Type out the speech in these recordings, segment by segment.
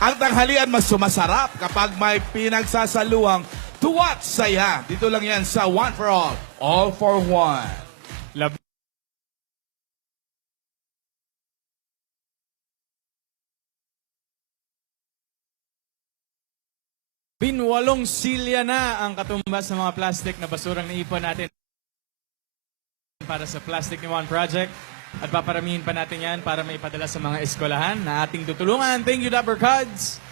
Ang tanghalian mas sumasarap kapag may pinagsasaluang tuwa't saya. Dito lang yan sa One for All for One. Love. Walong silya na ang katumbas ng mga plastic na basurang naipon natin para sa Plastic ni One Project. At paparamihin pa natin yan para maipadala sa mga eskwelahan na ating tutulungan. Thank you, Dapper Cuds!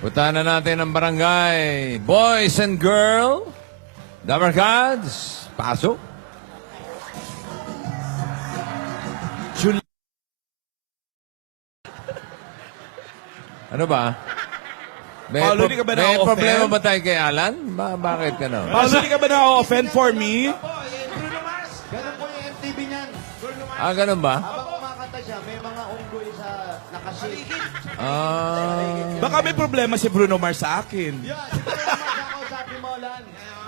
Puntahan na natin ang barangay. Boys and girl. Dapper Cuds. Pasok. Ano ba? May, Paulo, di ka ba may na-offend? problema ba tayo kay Alan? Bakit ka na? Paulo, di ka ba na-offend for me? Ganun po yung MTV niyan. Ganun ba? Habang kumakanta siya, may mga unggoy sa nakasigit. Baka may problema si Bruno Mars sa akin. Yan, sabi mo, Lan.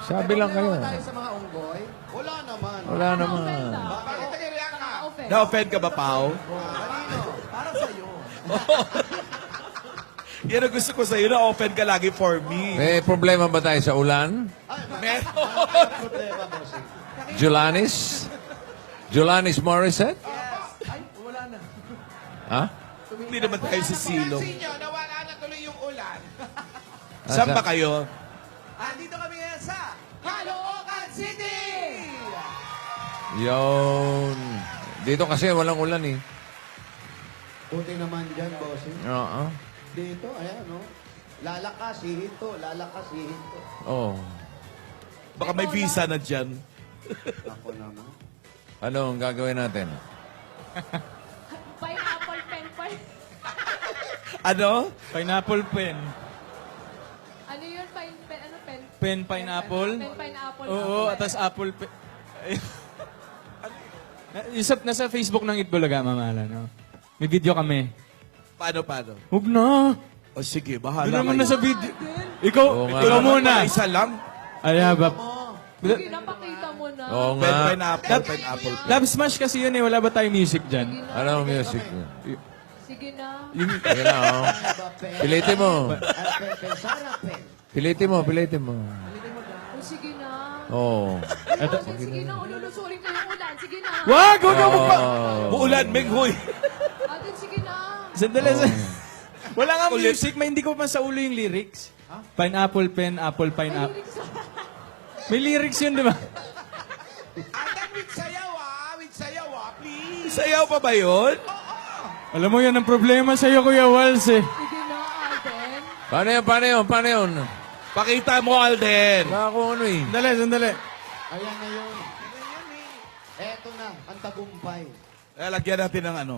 Sabi lang kayo. Tayo sa mga unggoy? Wala naman. Wala naman. Bakit? Na-offend ka ba, Pao? Para sa'yo. Yan ang gusto ko sa'yo, na-offend ka lagi for me. May problema ba tayo sa ulan? Meron. Problema, bossing. Julanis? Julanis Morissette? Ay, wala na. Ha? Hindi naman tayo si Silong. Nawala na tuloy yung ulan. Saan ba kayo? Andito kami ngayon sa Caloocan City! Yun. Dito kasi walang ulan eh. Buti naman dyan, bossing. Oo. Dito, ayan, no? Lalakas, hihinto. Lalakas, hihinto. Oh. Baka may visa na dyan. Ako naman. Ano ang gagawin natin? Pineapple pen pen. Ano? Pineapple pen. Ano yun? Pen, ano pen? Pen pineapple? Pen pineapple. Oo, atas apple pen. Nasa Facebook ng Itbulaga, Mamala, no? May video kami. Paano? Huwag na. O sige, Doon bahala naman kayo. na sa video. Ikaw, Oo nga. ikaw muna. Isa lang. Ay, ba? Sige, napakita mo na. Oo Pen, nga. pineapple. Love Smash kasi yun eh. Wala ba tayong music dyan? Ano ang music niya? Sige na. Sige na, oh. Pilitin mo. Pensara, pen. Pilitin mo. O, sige na. Oo. Sige na, ululusurin ko yung ulan. Sige na. Wag! Huwag ka magpa... Uulan, Menghoy. Atin, sige na. Sandali. Wala nga music. May hindi ko pa sa ulo yung lyrics. Pineapple pen, apple pineapple. May lyrics yun, di ba? With sayaw, please. Sayaw pa ba yun? Alam mo yan ang problema sa'yo, Kuya Wals eh. Sige na, Alden. Paano yun? Pakita mo, Alden. Wala akong ano eh. Sandali. Ayan na yun. Eto na, ang tagumpay. Lalagyan natin ng ano.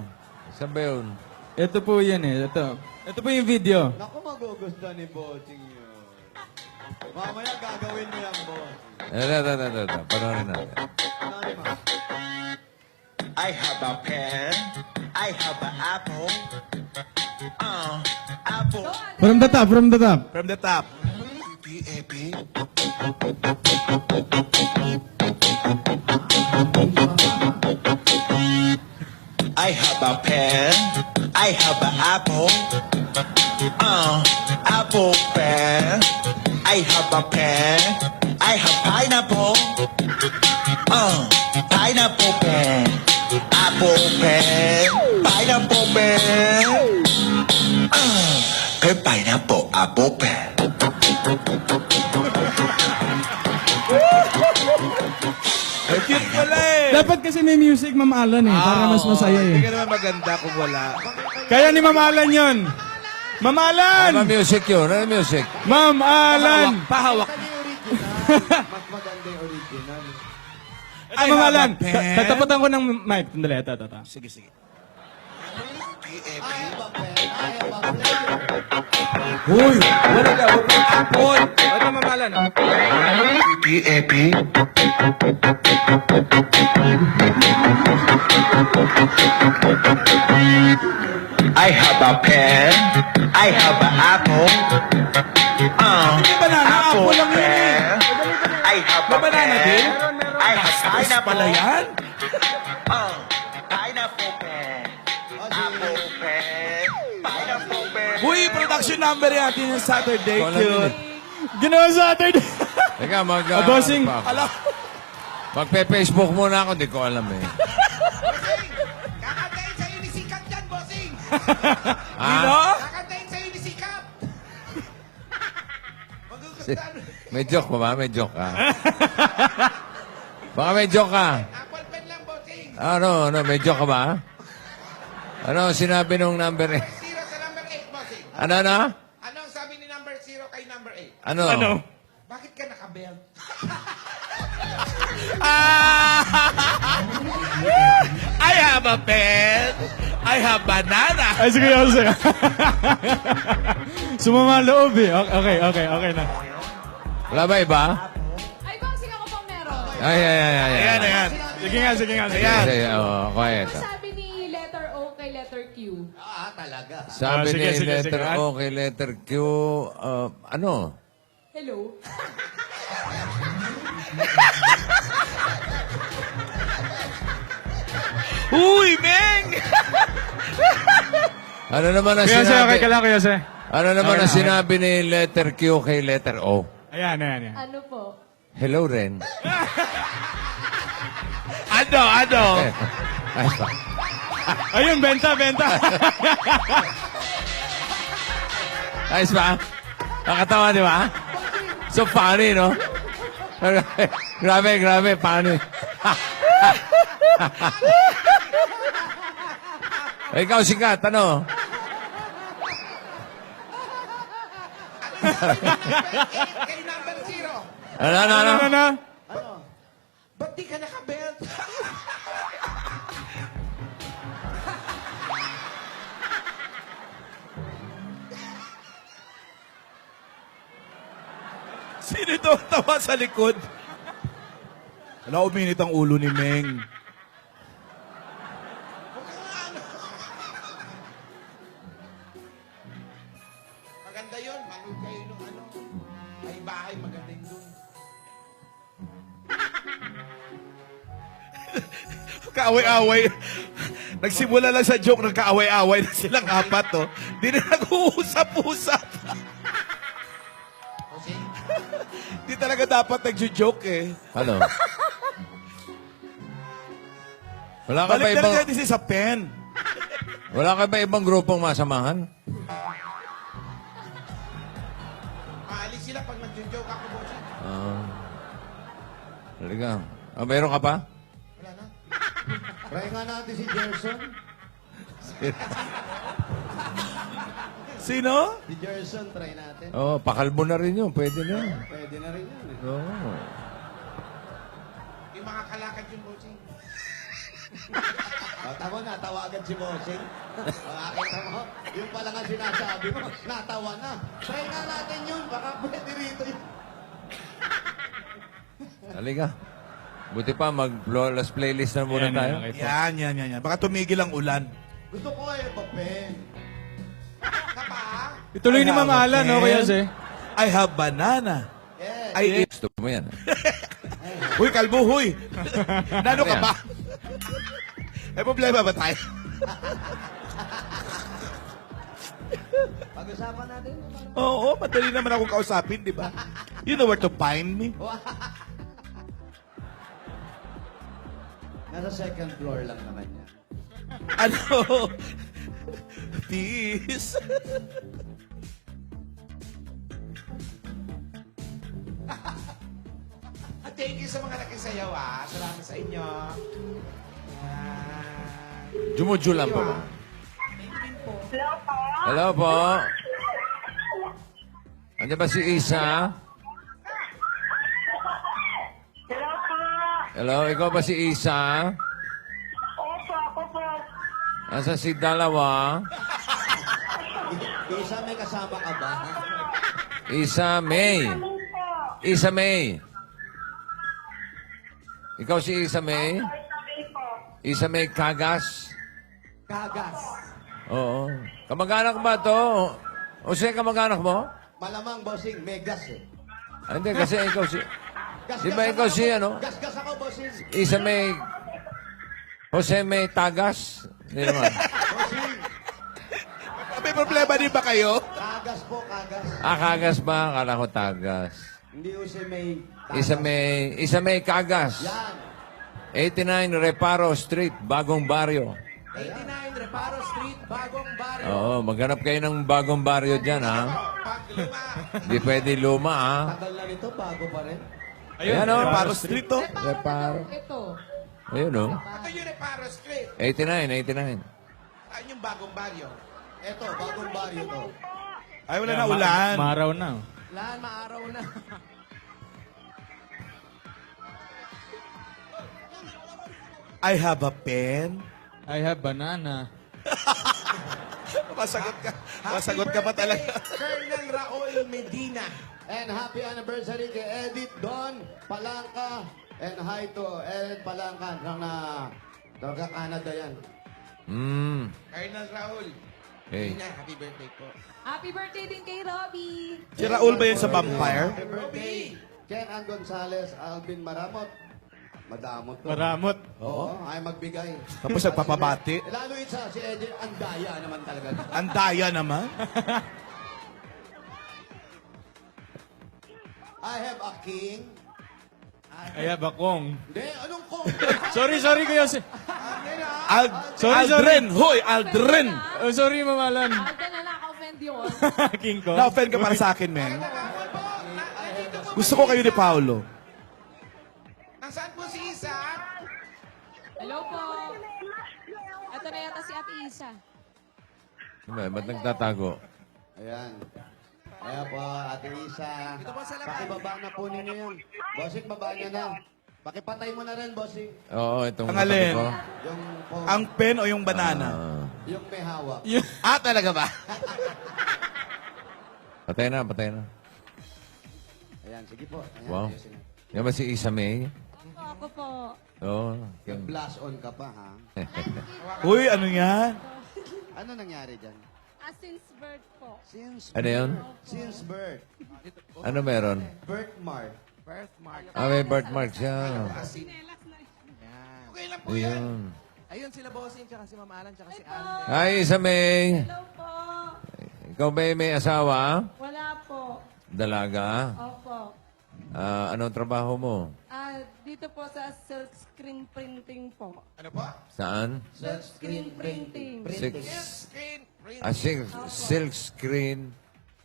Saan ba yun? Ito po yan eh. Ito po yung video. Naku, magugustuhan ni Boching yun. Mamaya gagawin mo yan, boss. Panoorin natin. Ano mo? I have a pen. I have an apple. Apple. From the top. From the top. P-A-P. I have a pen. I have an apple. Apple pen. I have a pen. I have pineapple. Pineapple pen. Apple pen. Pineapple pen. Cái pineapple apple pen. Cute pala eh. Dapat kasi may music, Ma'am Alan eh. Para mas masaya Hindi eh. ka naman maganda kung wala. Kaya ni Ma'am Alan yun. Ma'am Alan! Ano music yun? Ano music? Ma'am Alan! Pahawak. Mas maganda yung original. Ito, Ma'am Alan. have a pen. Tataputan ko ng mic. Sandali, ito. Sige. I have a pen, I have a pen. Uy, wala ka. Huwag kang apple. Ito, Ma'am Alan. P-A-P. I have a pen. I have an apple. banana, apple lang yun eh. pen. I have a May banana din? pen. I have pineapple. Pala yan? Pineapple pen. Apple pen. introduction number natin yung Saturday. Ikaw lang yun Cute. eh. Ginawa Saturday. Teka, Bossing. Alam, Magpe-Facebook muna ako, di ko alam eh. Kakantayin sa'yo ni Sikat yan, bossing! Dino? Kakantayin sa'yo ni Sikat! May joke pa ba? May joke ka? Baka may joke ka. Apple pen lang, bossing! Ano, may joke ka ba? Ano sinabi nung number 8? 0 sa number 8, bossing. Ano? Ano ang sabi ni number 0 kay number 8? Ano? Bakit ka nakabelt? I have a pen. I have banana. Ay, sige, sige. Sumama ang loob eh. Okay na. Wala ba iba? Ay, bossing ako pang meron. Ay. Ayan, ayan. Sige nga. Ayan. Sige, quiet. Ano sabi ni letter O kay letter Q? Sabi Sige, ni sige. letter O kay letter Q, ano? Hello? Huy, Meng! Ano naman ang Kuya Se, okay sinabi? ka lang, Kuya Se. Ano naman Okay ang na, sinabi ni letter Q kay letter O? Ayan. Ano po? Hello, Ren. Ano? Ayos pa. Ayun, benta. Ayos ba? Nakatawa, di ba? So funny, no? grabe, funny. Ikaw, Sikat, ano? Kay number 0. Ano? Ba't di ka nakabelt? Sino ito ang tawa sa likod? Wala, uminit ang ulo ni Meng. Maganda yun. Manood kayo nung ano. Ay bahay, maganda yun dun. Kaaway-away. Nagsimula lang sa joke, nagkaaway-away na silang apat, oh. Di na nag-uusap-usap. Di talaga dapat nag-joke, eh. Ano? Wala ka ba Balik ibang, talaga din sa pen. wala ka ba ibang grupong masamahan? Maalis sila pag nag-joke ako, bossing. Talaga. Meron ka pa? Wala na. Try nga natin si Gerson. Sino? Si Gerson, try natin. Oo, pakalbo na rin yun. Pwede na yun. Pwede na rin yun eh. Oo. Yung mga kalakad yung bossing. Tama na, tawagan si Bossing. Nakakita mo, yun pala nga sinasabi mo, natawa na. Try nga natin yun, baka pwede rito yun. Halika. Buti pa, mag-flawless playlist na muna tayo. Okay po. Yan. Baka tumigil ang ulan. Gusto ko eh, papen. Ituloy I ni have Mama a Alan, no, pen. Kuya Se? I have banana. Yes. Ay, Gusto mo yan. huy, kalbo, huy. Nano ka Ayan. ba? May problema ba tayo? Pag-usapan natin. Oo, madali naman akong kausapin, di ba? You know where to find me. Nasa second floor lang naman yan. Ano? Peace. Thank you sa mga nakisayaw, ah. Salamat sa inyo. Jumuju lang po. Hello po. Andiyan ba si Isa? Hello, ikaw ba si Isa? Opo, ako po. Asa si Dalawa? Isa, may kasama ka ba? Isa May. Amin po. Isa May. Ikaw si Isa May? Sabi po. Isa May Kagas? Kagas. Oo. Kamag-anak ba to? O siya kamag-anak mo? Malamang, Bossing, may gas eh. Ah, hindi, kasi ikaw si... Gas-gas Di ba ikaw ako, si ano? Gas-gas ako, Bossing. Isa May... Jose May Tagas? Hindi naman. Bossing, May problema din ba kayo? Tagas Kagas po, kagas. Kagas ba? Akala ko tagas. Hindi ho si May. Isa may kagas. Yan. 89 Reparo Street, Bagong Baryo. 89 Reparo Street, Bagong Barrio. Oo, maghanap kayo ng bagong baryo dyan, ha? Hindi pwede luma, ha? Tagal na nito, bago pa rin. Ayan, o. Reparo Street to. Reparo. Ito. Ayun, o. Ito yung Reparo Street. 89. Saan yung Bagong Barrio? Ito, bagong baryo to. Ay, wala na ulan. Maraw na. Lan, maaraw na. I have a pen. I have banana. Masagot ka pa talaga. Colonel Raul Medina. And happy anniversary kay Edith Don Palangka. And hi to Ellen Palangka. Taga Canada yan. Colonel Raul. Hey. Medina, happy birthday po. Happy birthday din kay Robbie. Si Raul ba yun sa vampire? Happy birthday. Ken Ann Gonzalez, Alvin Maramot. Madamot to. Maramot. Oo, ay magbigay. Tapos nagpapabati. Lalo isa, si Edith, ang daya naman talaga. Ang daya naman. I have a king. I have a kong. Hindi, anong kong? Sorry, Kuya Jose. Aldrin! sorry. Hoy, Aldrin! Oh, sorry, Mamalan. Alden na naka-offend yun. King ko. Na-offend ka para sa akin, men. Gusto ko kayo ni Paolo. Nasaan po si Isa? Hello po. Ito na yata si Ate Isa. Ba't nagtatago? Ayan. Ayan po, Ate Isa. Pakibaba na po ninyo yan. Bossing, baba niya na. Pakipatay mo na rin, Bossing. Oo, itong Ang alin? katabi ko. Yung phone, Ang pen o yung banana? yung may hawak. Talaga ba? Patay na. Ayan, sige po. Ayan, Wow. ayusin na. Yan ba si Isa May? Ako po. Oo. Blast on ka pa, ha? Uy, ano yan? Ano nangyari dyan? Since birth po. Ano yun? Since birth. Ano meron? Birthmark. Birthmark. May birthmark siya. Okay lang po yan. Ayun. Ayun sila Bossing, tsaka si Ma'am Alan, tsaka si Alden. Hi, Isa May. Hello po. Ikaw ba may asawa? Wala po. Dalaga? Opo. Anong trabaho mo? Dito po sa silk screen printing po. Ano po? Saan? Silk screen printing. Screen print. Silk screen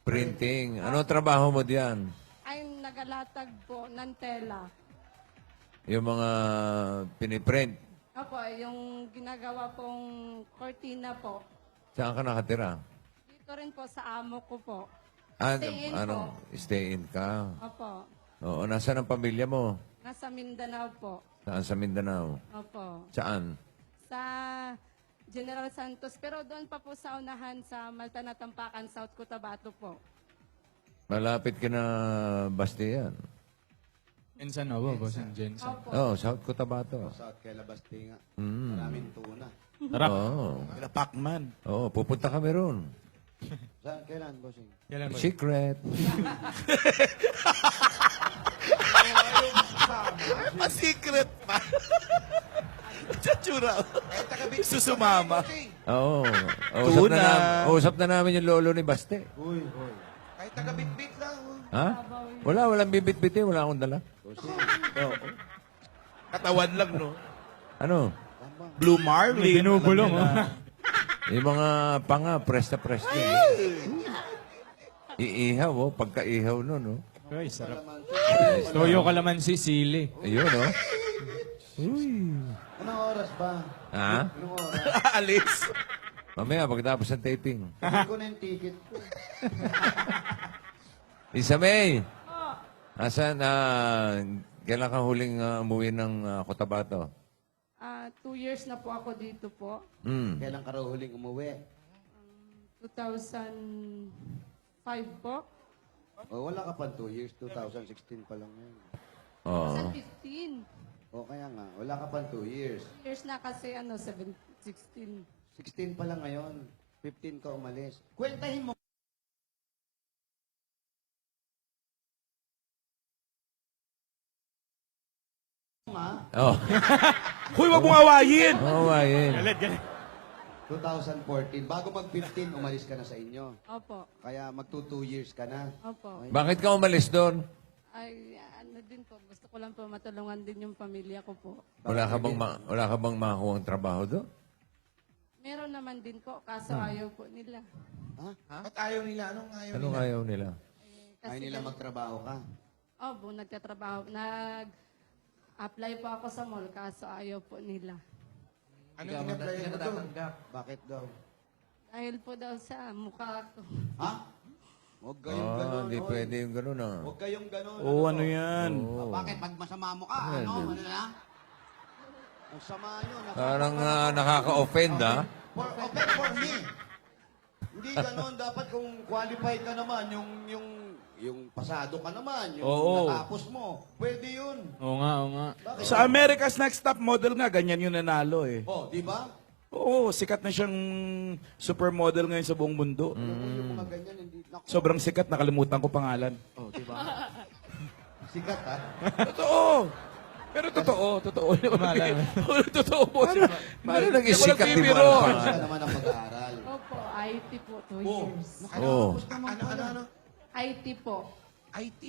printing. Anong trabaho mo diyan? Ay nagalatag po ng tela. Yung mga piniprint. Opo, yung ginagawa pong cortina po. Saan ka nakatira? Dito rin po sa amo ko po. Stay in ka. Opo. Oo, nasaan ang pamilya mo? Nasa Mindanao po. Saan sa Mindanao? Opo. Saan? Sa General Santos. Pero doon pa po sa unahan sa Malta na Tampakan, South Cotabato po. Malapit ka na Bastian. Jensen, oh, Bossing Jensen. Opo. Oh, South Cotabato. South kay Labastinga. Mm. Maraming tuna. Sarap. Oo. Kila Pacman. Oo, pupunta kami ron. Saan? Kailan, Bossing? Kailan ba? Secret. Secret pa. Chatsura. Susumama. Oo. Tuna. Usap na namin yung lolo ni Baste. Uy. Kahit taga-bit-bit lang. Ha? Walang bibit-biti. Wala akong dala. Katawan lang, no? Ano? Blue Marlin. Binubulong, Alam niyo oh. na. Yung mga panga, presta-presta. Iihaw, oh. Pagka-ihaw nun, oh. Ay, sarap. Toyo kalamansi, sili. Ayun, oh. Uy. Anong oras ba? Ha? Anong oras? Alis. Mamaya, pagkatapos ng taping. Hindi ko na yung ticket ko. Isa May. Asan, kailan ka huling umuwi ng Cotabato? 2 years na po ako dito po. Hmm. Kailan ka raw huling umuwi? 2005 po. O, wala ka pa 2 years. 2016 pa lang yun. Oo. 2015. O, kaya nga. Wala ka pa 2 years. 2 years na kasi 16. 16 pa lang ngayon. 15 ka umalis. Kwentahin mo. Oh. Huy, wag mong awayin. Oo, ayun. Galit. 2014. Bago mag-15, umalis ka na sa inyo. Opo. Kaya magto 2 years ka na. Opo. Bakit ka umalis doon? Ay, ano din po. Gusto ko lang po matulungan din yung pamilya ko po. Wala ka bang makakuha trabaho doon? Meron naman din po, kaso ayaw po nila. Ba't ayaw nila? Anong ayaw Anong nila? ayaw nila? Ayaw nila magtrabaho ka. Opo, nagtatrabaho. Nag-apply po ako sa mall, kaso ayaw po nila. Ano in-apply mo doon? Bakit daw? Dahil po daw sa mukha ko. Ha? Huwag kayong ganon. Hindi oy. pwede yung gano'n ah. Huwag kayong ganon. Oo, ano yan? Oo. Bakit? Pag masama mo ka, ano? Ano na? Ang sama nyo. Parang nakaka-offend ah. Offend for me. Hindi ganon. Dapat kung qualified ka naman, yung pasado ka naman, yung Oo. natapos mo, pwede yun. Oo nga, oo nga. Bakit? Sa America's Next Top Model nga, ganyan yung nanalo eh. Oh, di ba? Oo, sikat na siyang supermodel ngayon sa buong mundo. Yung mga ganyan, hindi. Naku. Sobrang sikat, nakalimutan ko pangalan. Oh, di ba? Sikat, ha? Totoo. Pero totoo. Totoo po. Paano naging sikat ni nagbibiro. Mark? Siya naman ang mag-aaral. Opo, IT po, 2 Oh, years. Oo. Ano? IT po. IT.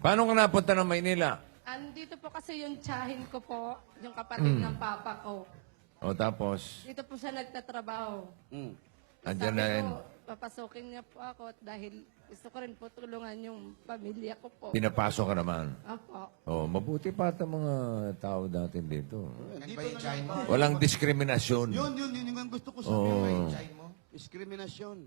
Paano ka napunta ng Maynila? Andito po kasi yung tsahin ko po, yung kapatid ng papa ko. O tapos, Dito po siya nagtatrabaho. Mm. andyan Sabi na yun. ko, papasukin niya po ako dahil gusto ko rin po tulungan yung pamilya ko po. Pinapasok ka naman. Opo. Oh, mabuti pa ito mga tao natin dito. Yan ba yung chain mo? Walang diskriminasyon. Yun yung gusto ko sabihin. Oh, Chain mo? Diskriminasyon.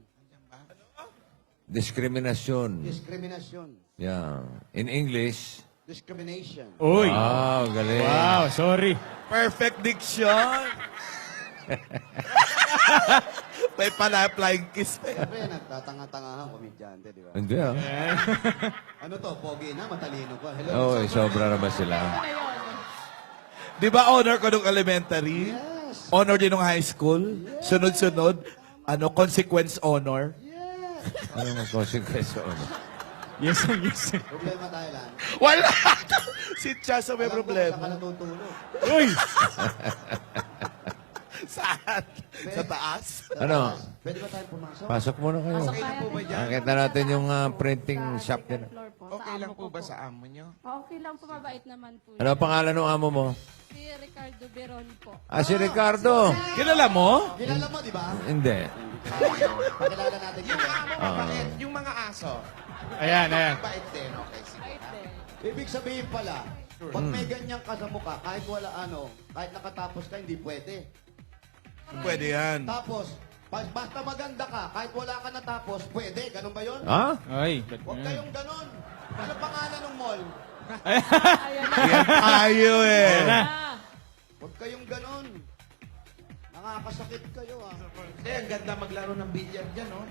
diskriminasyon. Diskriminasyon. Yeah. In English, Discrimination. Uy! wow, galing. Wow, sorry. Perfect diction. May pala flying kiss pa eh. Siyempre, nagtatanga-tangahan komedyante, di ba? Hindi ah. Ano to? Pogi na? Matalino pa? Hello? Oh, sobra naman sila. Di ba honor ko nung elementary? Yes. Honor din nung high school? Sunod-sunod? Consequence honor? Ano ang consequence on? Yes, sir, yes, sir. Problema tayo lang. Wala! Si Chasa may Alam ko, problema. saan ka natutulog? Uy! Saan? Sa taas? Ano? Pwede ba tayo pumasok? Pasok muna kayo. Pasok Okay lang po ba dyan? Nakita natin yung printing shop Second nila. floor po. Okay sa lang amo po ko ba sa amo nyo? Okay lang po, mabait naman po. Ano ang pangalan ng amo mo? Si Ricardo Beron po. Ah, si Ricardo. Kilala mo? Kilala mo, di ba? Hindi. Pakilala natin yun. Yung amo, mabait. Yung mga aso. Ayan, ayan. Mabait din. Okay, sige. Bait din. Ibig sabihin pala, pag may ganyan ka sa mukha, kahit wala kahit nakatapos ka, hindi pwede. Pwede yan. Tapos, basta maganda ka, kahit wala ka natapos, pwede. Ganun ba yun? Ha? Ay. Huwag kayong ganun. Ano pangalan ng mall? Ayan na. Yan tayo eh. Huwag kayong ganun. Nakakasakit kayo, ah. Hindi, ang ganda maglaro ng bilyar dyan, no?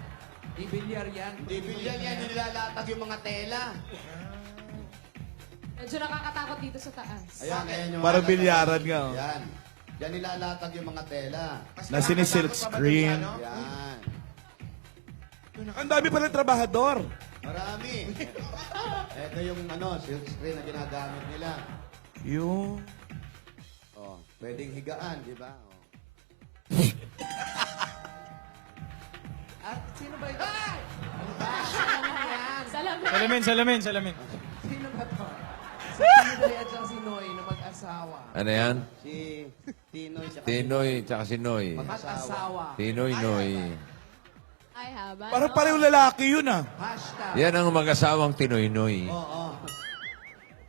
I-bilyar yan. Hindi bilyan yan, nilalatag yung mga tela. Medyo nakakatakot dito sa taas. Ayan yung Parang mga- bilyaran nga. Oh. Yan. Yan nilalatag yung mga tela. Na sinisilk screen. Yan. Ang dami pala trabahador. Marami. Ito yung silk screen na ginagamit nila. Yung... Oh, pwedeng higaan, di ba? Oh. At sino ba ito? Salamin. Salamin. Sino ba to? Si Tinoy at saka si Noy na mag-asawa. Ano yan? Si Tinoy siya. Tinoy tsaka si Noy. Mag-asawa. Tinoy, Noy. Ay, haba. Parang no? parehong lalaki yun ah. Hashtag. Yan ang mag-asawang Tinoy, Noy. Oo.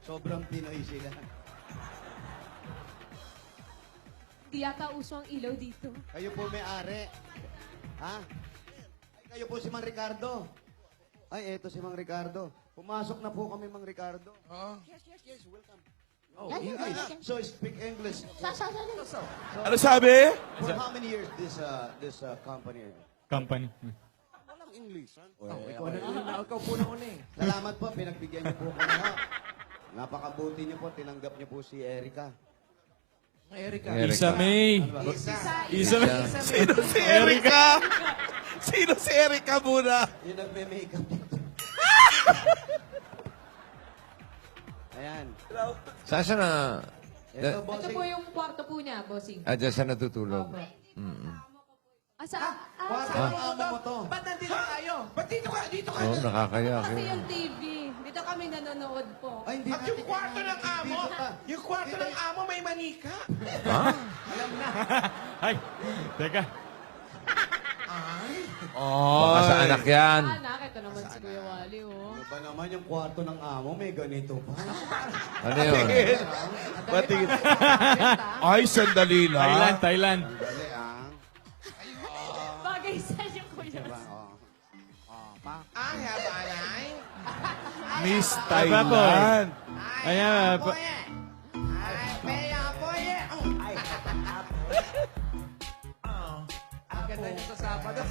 Sobrang Pinoy sila. Di yata uso ang ilaw dito. Kayo po may-ari. Ha? Ay, kayo po si Mang Ricardo. Ay, eto si Mang Ricardo. Pumasok na po kami, Mang Ricardo. Oh. Yes, welcome. Oh, English. So, speak English. Ano sabi? For how many years this company? Company. Walang English. Ikaw po na una eh. Salamat po, pinagbigyan niyo po ko na. Napakabuti niyo po, tinanggap niyo po si Erica. Erika. Erica. Isa May. Isa May. Sino si Erica? Sino si Erica muna? Yung nagme-makeup dito. Ayan. Saan na? Ito, bossing. yung kwarto po niya, bossing. Dyan siya natutulog. Opo. Mm-mm. Kwarto ng amo mo to. Ba't nandito tayo? Ba't dito ka? Dito ka. Oh, nakakaya. Kasi yung TV, dito kami nanonood po. Ay, hindi At yung kwarto ng amo, yung kwarto ng amo may manika. Ha? Ay, teka. Baka sa anak yan. Nakita naman si Kuya Wally, oh. Ano ba naman yung kwarto ng amo? May ganito pa. Ano yun? Batingin. Ay, sandali Thailand, lang. Thailand. Dali Bagay sa iyo, Kuya. Ay, habalay. Miss Boy. Thailand. Ayan, Ay, Bea Boye. Ang ganda niyo sa Sabado.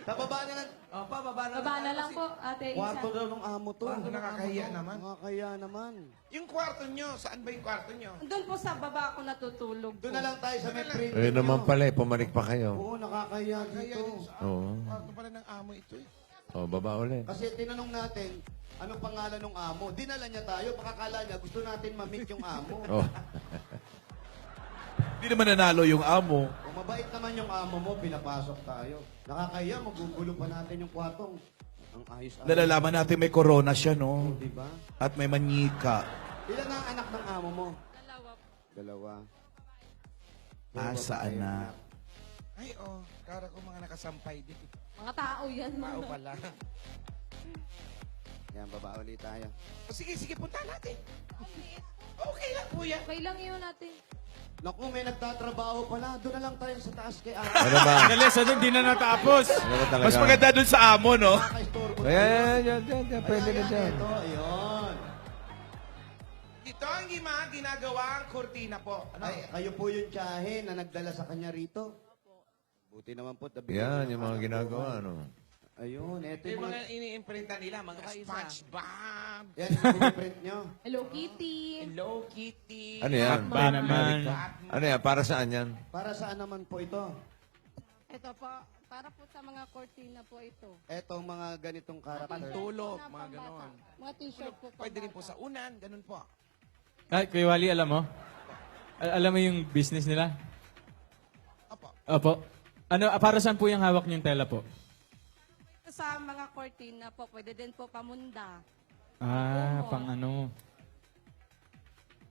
Sa baba na lang. O, baba na. Baba na lang po, Ate Isa. Kwarto daw ng amo to. Nakakahiya naman. Nakakaya naman. Yung kwarto nyo, saan ba yung kwarto nyo? Doon po sa baba ako natutulog po. Doon na lang tayo sa may print. Eh naman pala, pumanik pa kayo. Oo, nakakaya dito. Oo. Kwarto pala ng amo ito eh. Oh, baba ulit. Kasi tinanong natin, anong pangalan ng amo? Dinala niya tayo, pakakala niya, gusto natin ma-meet yung amo. Oh. Hindi naman nanalo yung amo. Kung mabait naman yung amo mo, pinapasok tayo. Nakakaya, magugulo pa natin yung kwartong. Ang ayos-ayos. Nalalaman natin may corona siya, no? Di ba? At may manika. Ilan ang anak ng amo mo? Dalawa po. Dalawa. Saan na? Ay, oh. Kara ko mga nakasampay din. Mga tao yan. Tao pala. Yan, baba ulit tayo. O sige, sige, punta natin. Okay lang po yan. Okay lang yun natin. Naku, may nagtatrabaho pala. Doon na lang tayo sa taas kay amo. Ano ba? Dali, sa doon, di na natapos. Ano ba talaga? Mas maganda dun sa amo, no? Nakaka-istorbo Ayan, tayo. yan. Pwede na dyan. Ito, ayun. Ito ang mga ginagawang kurtina po. Ano? Ay, kayo po yung tiyahe na nagdala sa kanya rito. Buti naman po. Yan, yung mga ginagawa, ano. Ayun, eto Yung yung mga ini-imprinta nila, mga SpongeBob, Yan, yung print nyo. Hello, Kitty. Hello Kitty, Ano yan? Ba naman. Ano yan? Para saan yan? Para saan naman po ito? Ito po, para po sa mga cortina po ito. Etong mga ganitong karakter. Pantulog, Na mga pambata. ganon. Mga t-shirt po. Pwede rin po pambata. sa unan, ganun po. Ay, Kuya Wally, alam mo? Alam mo yung business nila? Opo. Opo. Ano, para saan po yung hawak niyong tela po? Sa mga cortina po, pwede din po pamunda. Ah, pang ano.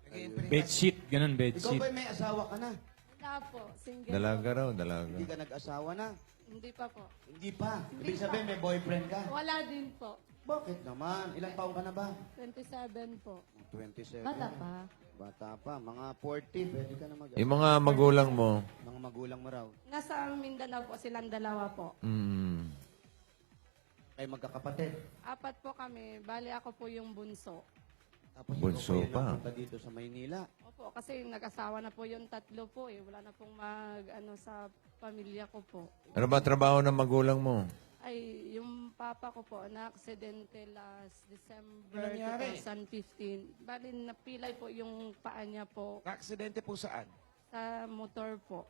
Nag-i-imprint Bedsheet, ganun, Ikaw bedsheet. ba may asawa ka na? Wala po, single. Dalaga raw, dalaga. Hindi ka nag-asawa na? Hindi pa po. Hindi pa. Ibig sabihin may boyfriend ka? Wala din po. Bakit naman? Ilang taong ka na ba? 27 po. 27. Bata pa. Bata pa. Mga 40, pwede ka na Yung mga magulang mo, Mga magulang mo raw. Nasa Mindanao po silang dalawa po. Kayo magkakapatid. Apat po kami. Bali ako po yung bunso. Tapos Bunso ikaw po yung pa. napunta dito sa Maynila. Opo, kasi nag-asawa na po yung tatlo po eh. Wala na pong sa pamilya ko po. ano ba trabaho ng magulang mo? Ay, yung papa ko po, na-aksidente last December Anong nangyari? 2015. Bali, napilay po yung paa niya po Na-aksidente po saan? sa motor po.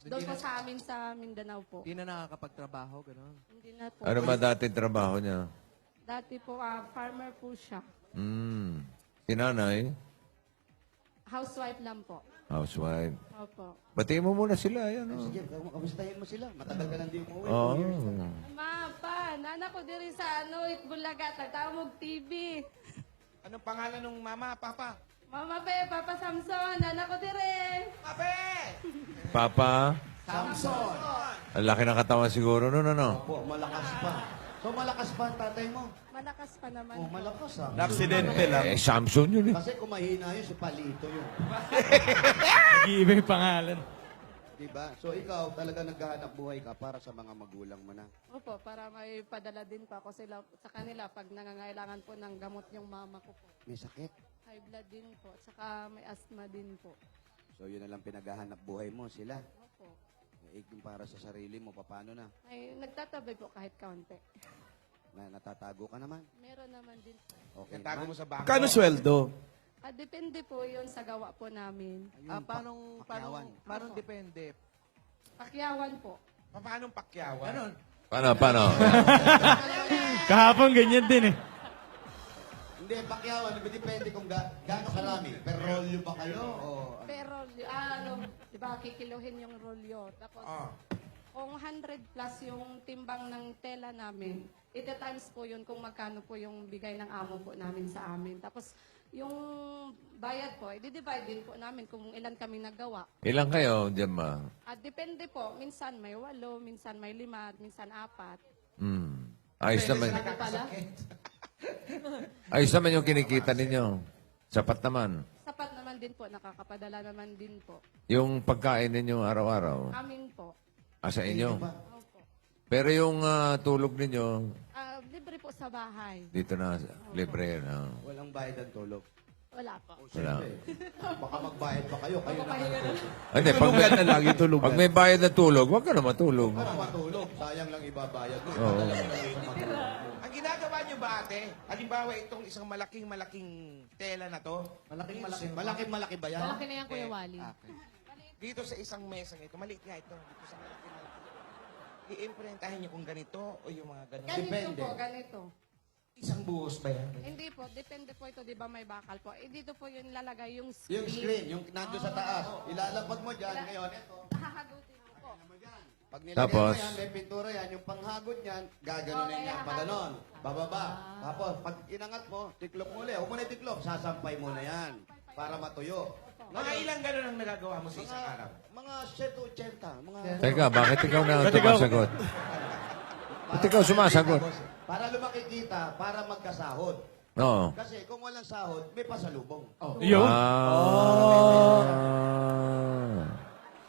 Doon po sa amin sa Mindanao po. Hindi na nakakapagtrabaho, gano'n. Hindi na po. Ano ba dati trabaho niya? Dati po, farmer po siya. Si nanay, Housewife lang po. housewife. Opo. Batiin mo muna sila, yan o. Sige, kamustahin mo sila. Matagal ka lang di umuwi. Oo. 2 years na. Ma, pa, nana ko diri sa Itbulaga, tagtawag TV. Anong pangalan ng mama, papa? Mama Pe, Papa Samson, nana ko diri. Ape! Papa, Samson! ang laki ng katawan siguro nun, ano? Opo, malakas pa. So malakas pa ang tatay mo? Malakas pa naman. Oh, malakas ah. Aksidente lang. Eh, Samson yun eh. Kasi kung mahina yun, si Palito yun. Nag-iiba yung pangalan. Diba? So ikaw talaga naghahanap buhay ka para sa mga magulang mo na. Opo, para may padala din pa ako sa kanila pag nangangailangan po ng gamot yung mama ko po. May sakit. High blood din po, tsaka may asthma din po. So yun na lang pinaghahanap buhay mo sila. Opo. Yung para sa sarili mo, paano na? Ay, nagtatabay po kahit kaunti. Natatago ka naman. Meron naman din po. Okay Natago mo naman. sa bangko. Kano sweldo? Depende po yun sa gawa po namin. Ayun, pakyawan. Paano depende? Pakyawan po. Paano pakyawan? Ganon. Paano? Kahapon, ganyan din eh. Hindi, pakyawan. Depende kung gaano karami. Per rolyo ba kayo? O, Pero, di ba, kikiluhin yung rolyo. Tapos, kung 100 plus yung timbang ng tela namin, ita times po yun kung magkano po yung bigay ng amo po namin sa amin. Tapos, yung bayad po, i-divide din po namin kung ilan kami nagawa. Ilan kayo, Gemma? At depende po, minsan may 8, minsan may 5, minsan 4. Ayos naman. Sabi pala, Ayos naman yung kinikita ninyo. Sapat naman. sapat naman din po, nakakapadala naman din po. Yung pagkain ninyo araw-araw, Amin po. sa inyo. Opo. Pero yung tulog ninyo, Libre po sa bahay. dito na, libre na. walang bayad ang tulog. Wala po. Wala. Baka magbayad pa kayo. Kayo na Hindi, pag may bayad na tulog, huwag ka na matulog. matulog. Sayang lang ibabayad mo. Oo. Ang ginagawa nyo ba, ate? Halimbawa, itong isang malaking tela na to. Malaking-malaki ba yan? Malaki na yan, Kuya Wally. Dito sa isang mesa ito, maliit nga ito. Dito sa malaki. I-implementahin nyo kung ganito o yung mga ganito. Ganito Depende. po, ganito. Isang buhos ba yan? Hindi po, depende po ito, di ba may bakal po. Dito po yung lalagay yung screen. Yung screen, yung nandun sa taas. Ilalapag mo dyan. Ngayon, ito. Hahagutin mo po. Pag nilagay Tapos? mo yan, may pintura yan, yung panghagod niyan, gaganunin niya pa ganon. Bababa. Tapos, pag inangat mo, tiklop mo ulit. Huwag mo na tiklop, sasampay mo na yan. Para matuyo. Mga ilang ganun ang nagagawa mo sa isang araw? Mga 180. Mga... Teka, bakit ikaw na sumasagot? Ba't ikaw sumasagot? Para lumaki kita, para magkasahod. Oo. Kasi kung walang sahod, may pasalubong.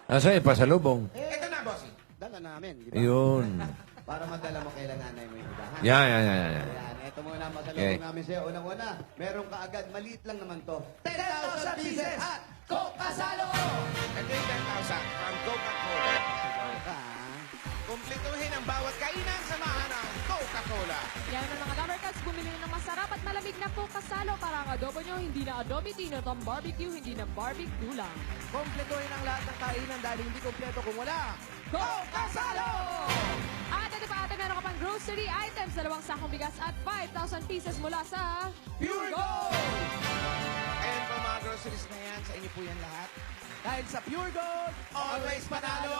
Nasa ipasalubong? Ito na, bossy. Dala namin, di ba? Yun. Para madala mo kay nanay mo yung udahan. Yan. Ayan, ito muna ang pasalubong Okay. namin sa'yo. Unang-una, meron ka agad, maliit lang naman to. 10,000 pieces at Coke Kasalo! Ito yung 10,000 from Coca-Cola. Kumpletuhin ang bawat kainan samahan ng Coca-Cola. Yan ang mga Dabarkads, bumili na ng masarap at malamig na po kasalo para ang adobo nyo hindi na adobe tino, ang barbecue, hindi na barbecue lang. Kompletuhin ang lahat ng kainan dahil hindi kompleto kung wala. Kasalo! At ito pa ate, meron ka pang grocery items, 2 sakong bigas at 5,000 pieces mula sa Pure Gold! Ayan po mga groceries na yan. Sa inyo po yan lahat. Dahil sa Pure Gold, Always panalo!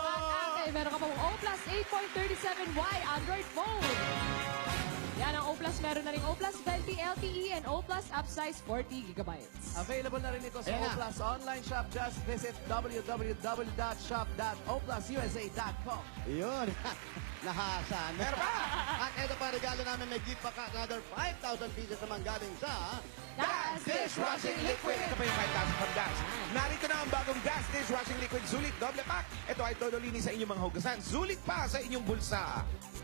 At ate, meron ka pang O Plus 8.37Y Android phone. Yan ang O Plus, meron na rin O Plus 20 LTE and O Plus upsize 40 gigabytes. available na rin ito sa Ayan na. Oplas online shop. Just visit www.shop.oplususa.com. Yun. Nahasan. Meron pa? At ito pa, regalo namin, may gift pa ka, another 5,000 pieces naman galing sa... Gas Dishwashing Liquid. Ito pa yung 5,000 from Gas. Narito na ang bagong Gas Dishwashing Liquid Sulit Doble Pack. Ito ay todo linis sa inyong mga hugasan. Sulit pa sa inyong bulsa.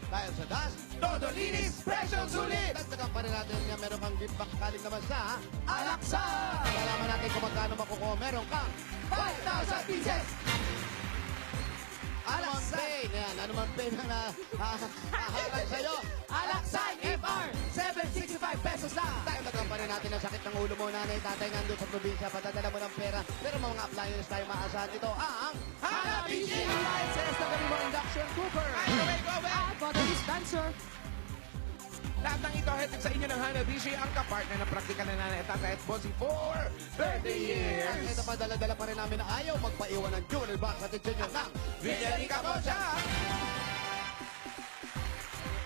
Dahil sa DAS, Todo linis, presyo sulit! dagdagan pa rin natin nga meron kang gift pack galing naman sa... Alaksa! Malalaman natin kung magkano makukuha. Meron kang 5,000 pieces! Anuman Pay. Yan, Anuman Pay na nahahalag sa'yo. Alaksan FR! 765 pesos lang. Dagdagan pa rin natin ang sakit ng ulo mo, nanay, tatay, nandun sa probinsya, padadala mo ng pera. Pero mga appliances tayo maasahan dito ang... Hanabishi! Appliances ng kami mga induction cooker. Go away! At bottle dispenser. Lahat ng ito hatid sa inyo ng Hanabishi, ang kapartner ng praktikal na nanay at tatay at bossy for 30 years. Ito pa, dala-dala pa rin namin na ayaw magpaiwan ng jewelry box at inyo ng... Villarrica Bocha!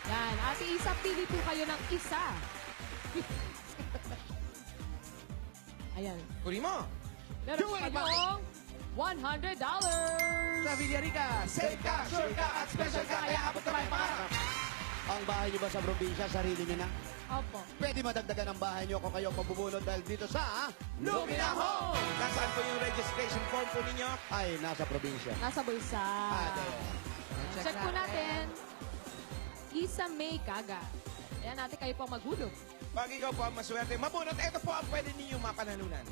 Yan, Ate Isa, pili po kayo ng isa. Ayan. Kunin mo! Meron po kayong $100. Sa Villarrica, Safe ka, sure ka, at special ka, kaya abot na tayong pangarap. Ang bahay niyo ba sa probinsya, sarili niyo na? Opo. Pwede madagdagan ang bahay niyo kung kayo mabubulod dahil dito sa... Lumina Home! Nasaan po yung registration form po ninyo? Ay, nasa probinsya. Nasa bulsa. Check po natin. Isa May Kaga. Ayan natin kayo po maghulog. Pag ikaw po ang maswerte, mabunot, ito po ang pwede ninyo mapanalunan.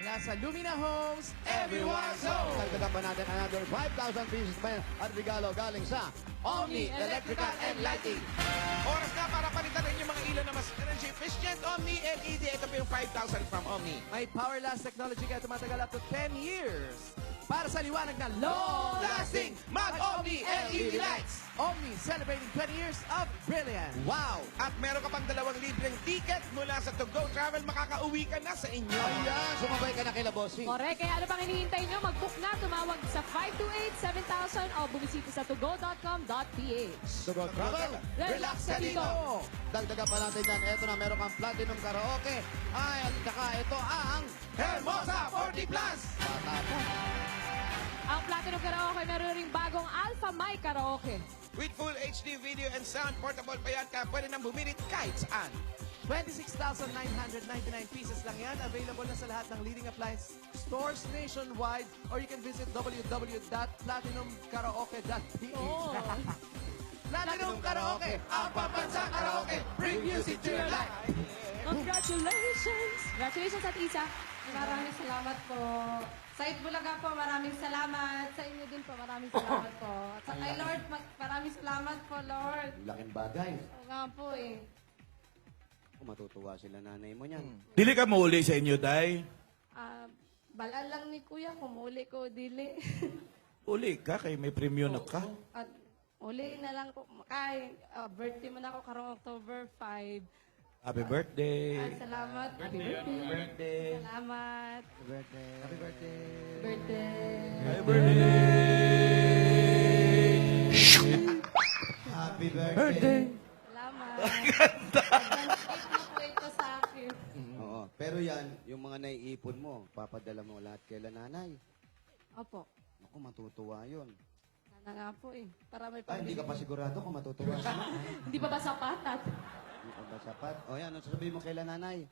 mula sa Lumina Homes, Everyone's home! Dagdagan pa natin another 5,000 pieces pa yan at regalo galing sa Omni Electrical and Lighting. Oras na para palitan rin yung mga ilaw na mas energy efficient. Omni LED. Ito po yung 5,000 from Omni. may power last technology kaya tumatagal up to 10 years. Para sa sa liwanag na Lasting Mag-Omni LED lights. Omni, celebrating 20 years of brilliance. Wow! At meron ka pang 2 libreng ticket mula sa To Go Travel. Makakauwi ka na sa inyo. Ayan, sumabay ka na kila bossing. Correct. Kaya ano pang hinihintay nyo? Mag-book na. Tumawag sa 528-7000 o bumisita sa togo.com.ph. Sugot Travel, Relax ka dito. Dagdagan pa natin dyan. Eto na, meron kang Platinum Karaoke. Ay, at saka ito ang Hermosa 40 Plus! bata po. Ang Platinum Karaoke, meron ring bagong Alpha Mic Karaoke. With full HD video and sound, portable pa yan, kaya pwede nang bumirit kahit saan. 26,999 pieces lang yan. Available na sa lahat ng leading appliance stores nationwide, or you can visit www.platinumkaraoke.ph. Oh. Platinum Karaoke, ang pambansang karaoke. Bring music to your life. Congratulations! Congratulations at Isa. Maraming salamat po. Sa Itbulaga po, maraming salamat. Sa inyo din po, maraming salamat po. At sa kay Lord, maraming salamat po, Lord. Laking bagay. Oo nga po eh. Kung matutuwa sila nanay mo niyan. Dili ka mauli sa inyo, Day. Balaan lang ni Kuya, kumuli ko, dili. Uli ka, kay may premium na ka. At uli na lang ko. Kay, birthday mo na ako karong October 5. Happy birthday. At salamat. Happy birthday. Salamat. Happy birthday. Happy birthday. Birthday. Happy birthday. Happy birthday. Salamat. Advance gift na po ito sa akin. Oo. Pero yan, yung mga naiipon mo, papadala mo lahat kay nanay. Opo. Ako, matutuwa yun. Sana nga po eh. Para may Ay, hindi ka pa sigurado kung matutuwa siya. Hindi pa ba sapatat? Hindi ka ba sapat? O yan, ano sasabihin mo kay nanay?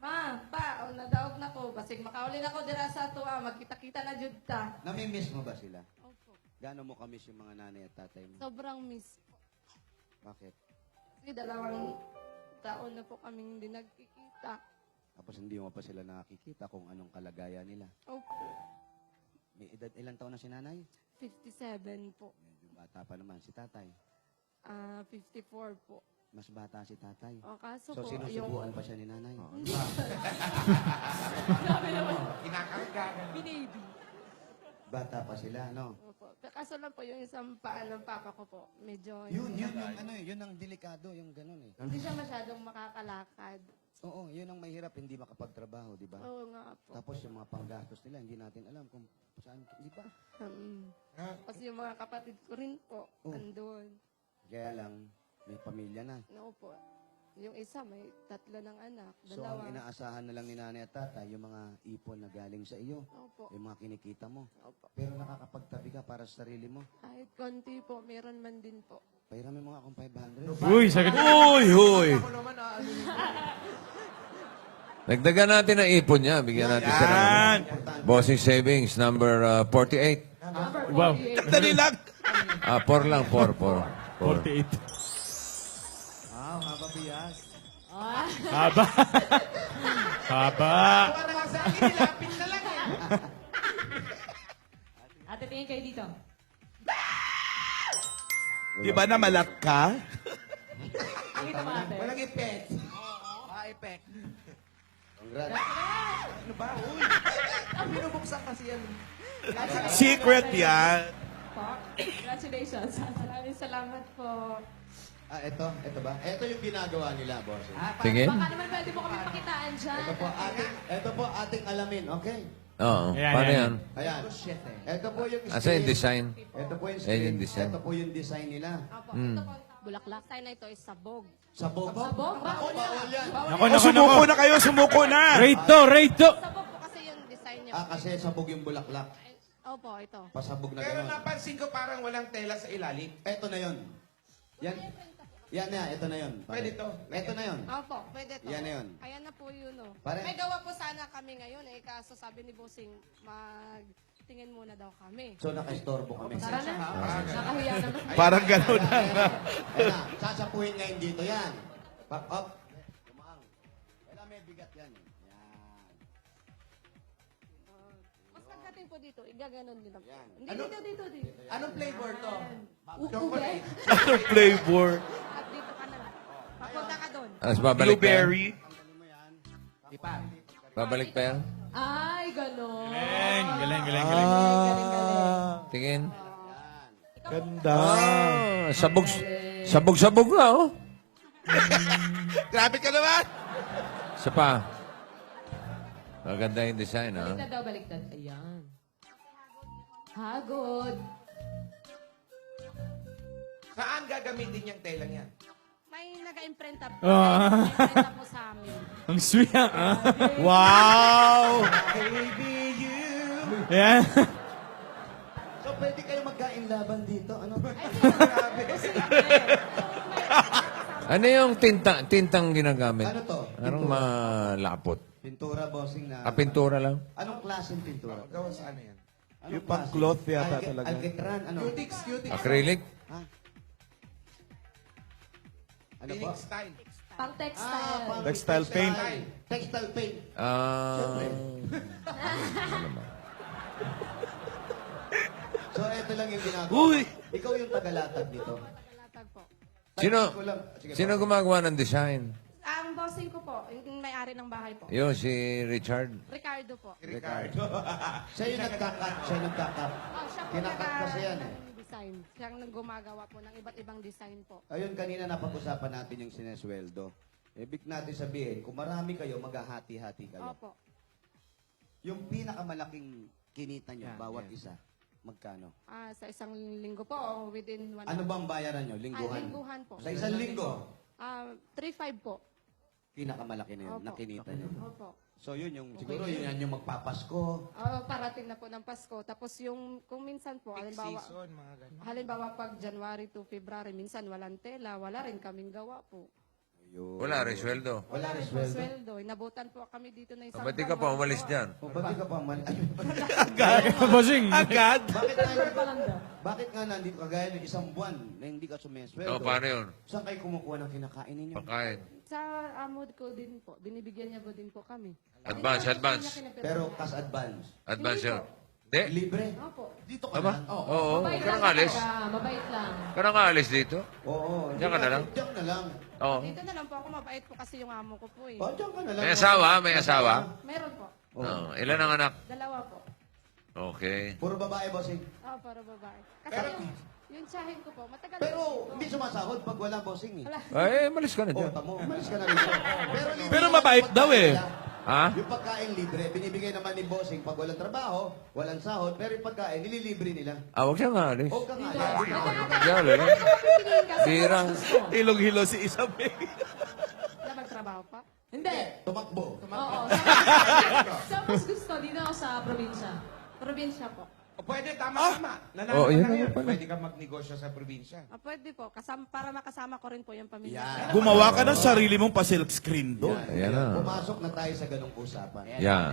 Ma, pa, nadaog na ko. Basig makauli na ko dira sa tuwa. Magkita-kita na jud ta. Namimiss mo ba sila? Opo. Gaano mo kamiss yung mga nanay at tatay mo? Sobrang miss. Bakit? Kasi 2 taon na po kaming hindi nagkikita. Tapos hindi mo pa sila nakikita kung anong kalagayan nila. Opo. May edad, ilang taon na si nanay? 57 po. Medyo bata pa naman si tatay. 54 po. Mas bata si tatay. O kaso So, po, sinusubuan pa siya ni nanay. Grabe naman. Kinakargagan. Binaby. Bata pa sila, no? Opo. Kaso lang po yung isang paa ng papa ko po. Medyo Yun yung ano eh, yun ang delikado, yung ganun eh. hindi siya masyadong makakalakad. Oo, yun ang mahirap, hindi makapagtrabaho, di ba? Oo nga po. Tapos yung mga panggastos nila, hindi natin alam kung saan, di ba? Kasi yung mga kapatid ko rin po, Oh. andun. Kaya lang, may pamilya na. No po. Yung isa, may 3 ng anak. So, ang 2. inaasahan na lang ni nanay at tatay, yung mga ipon na galing sa iyo, Opo. yung mga kinikita mo. Opo. Pero nakakapagtabi ka para sa sarili mo. Kahit konti po, meron man din po. Pahiramay mo nga akong 500. Uy, sakit. Uy, huy. Ako naman, Dagdagan natin ang ipon niya. Bigyan natin siya ng Yan. Bossing Savings number 48. Wow. Dali lang. 4 lang, 4. 48. Wow, haba biyas. Ah, Haba. Haba. Para nga sa akin, nilapit na lang eh. ate, tingin kayo dito. Di ba na malak ka? Pakita mo ate. Walang effect. Effect. Congrats. Ano ba? Uy. Ang binubuksan kasi yan. Secret yan. Congratulations. Maraming salamat po. Ito ba? Ito yung ginagawa nila, boss. Sige. Baka naman pwede mo kami pakitaan dyan. Ito po ating alamin, okay? Oo. Ayan, Paano ayan. yan? Ayan. Ito po yung Asa yung design? Ito po yung Ayan screen. yung design. Ito po yung design nila. Apo, ito po. Bulaklak. Sign na ito is sabog. Sabog. Sabog? Bawal yan. Nako, O, nako, sumuko nako. na kayo, sumuko na. Rate to, rate to. Sabog po kasi yung design niya. Kasi sabog yung bulaklak. Opo, ito. Pasabog na Pero gano'n. napansin ko parang walang tela sa ilalim. Ito na yon. Yan. Yan na, ito na yon. Pwede to. Ito na yon. Opo, pwede to. Yan na yun. Ayan na po yun, oh. Pare- May gawa po sana kami ngayon, eh. Kaso sabi ni Bossing, magtingin muna daw kami. So, nakaistorbo kami. Tara na. Nakahiya naman. Parang gano'n na. Ayan na, sasapuhin ngayon dito yan. Back up. Tumaang. Wala, may bigat yan. Yan. Mas pagdating po dito, igaganon din ako. Yan. Hindi, dito. Anong flavor to? Ube. Ano flavor? At dito ka na lang. Papunta ka doon. Tapos babalik pa yan? Blueberry. Ipan. Babalik pa yan? Ay, ganon. Galing, galing, galing, galing. Galing tingin. Ganda. Sabog-sabog nga, oh. Grabe ka naman! Isa pa. Maganda yung design, ha? Baliktad daw, baliktad. Ayan. Hagod. Saan gagamitin yung telang yan? May nag-imprenta po. Ah. Nag-imprenta po sa amin. Ang sweet, ah. Wow! Baby, you... Yan. So, pwede kayo magkain-laban dito. Ano? Ano yung tintang ginagamit? Ano to? Anong malapot? Pintura, bossing na. Pintura lang? Anong klaseng pintura? Gawa sa ano yan? Anong Yung pang klase? cloth yata talaga. Algetran, ano? Cutics. Acrylic? Ha? Ano po? Feeling style. Pang textile. pang Textile paint. Textile paint. So, ito lang yung ginagawa. Uy! Ikaw yung tagalatag nito. Latag po. Sino? Sige, Sino gumagawa ng design? Ang bossing ko po, yung may-ari ng bahay po. Yun, si Richard. Ricardo po. Ricardo. Siya yung nagkakat. Siya yung nagkakat. Oh, siya po Kinakat kasi yan eh. ng design. Siya ang gumagawa po ng iba't ibang design po. Ayun, kanina napag-usapan natin yung sinesweldo. Ibig natin sabihin, kung marami kayo, maghahati-hati kayo. Opo. Yung pinakamalaking kinita nyo, bawat isa, magkano? Sa isang linggo po, within 1 Ano bang bayaran nyo? Lingguhan? lingguhan po. Sa isang linggo, 3-5 po. pinakamalaki na yun, Opo. na kinita nyo. Opo. So yun yung, siguro yun yan yung magpapasko. Parating na po ng Pasko. Tapos yung, kung minsan po, Peak halimbawa, season, mga ganun. halimbawa pag January to February, minsan walang tela, wala rin kaming gawa po. Ayun. Wala rin sweldo. Wala rin po sweldo. sweldo. Inabutan po kami dito ng isang Ba't di ka pa buwan, walang umalis gawa. dyan? O, ba't di ka pa mali? Ayun. Bossing. Agad? Bakit nga nandito kagaya ng isang buwan na hindi ka sumesweldo? O, paano yun? Saan kayo kumukuha ng kinakain ninyo? Pagkain. Sa amod ko din po, binibigyan niya po din po kami. Advance. Pero cash advance. Advance Hindi yun. po. Hindi? Libre. Opo. Dito ka Aba? lang. Oo. Mabait Ka lang nang alis? talaga. Mabait lang. Ka nang alis dito? Oo. Diyan ka na lang? Diyan ka na lang. Oo. Dito na lang po ako, mabait po kasi yung amo ko po eh. Oh, diyan ka na lang. May asawa? May asawa? Meron po. Oh. Oo. Ilan ang anak? 2 po. Okay. Puro babae, bossing. Para babae. Kasi yung tsahin ko po, matagal Pero po. hindi sumasahod pag wala bossing eh. Ay, malis ka na Oh, dyan. tamo, umalis ka na rito. Libre Pero naman mabait yung daw eh. pagkain nila. Ha? Yung pagkain libre, binibigay naman ni bossing pag walang trabaho, walang sahod, pero yung pagkain, nililibre nila. Huwag siya nga alis. Huwag ka nga. Diyan, eh. Pipiliin ka sa Tira. gusto. Ilong-hilo si Isabel. Wala magtrabaho pa. Hindi. Tumakbo. Oo. Saan mas gusto? Dito ako sa probinsya. Probinsya po. O pwede, tama-tama. Nanalo Oh, ka yun na na ngayon. pala. Pwede ka magnegosyo sa probinsya. Pwede po, para makasama ko rin po yung pamilya. Yan. Gumawa ka ng sarili mong pa-silk screen doon. Ayan na. Pumasok na tayo sa ganong usapan. Yan.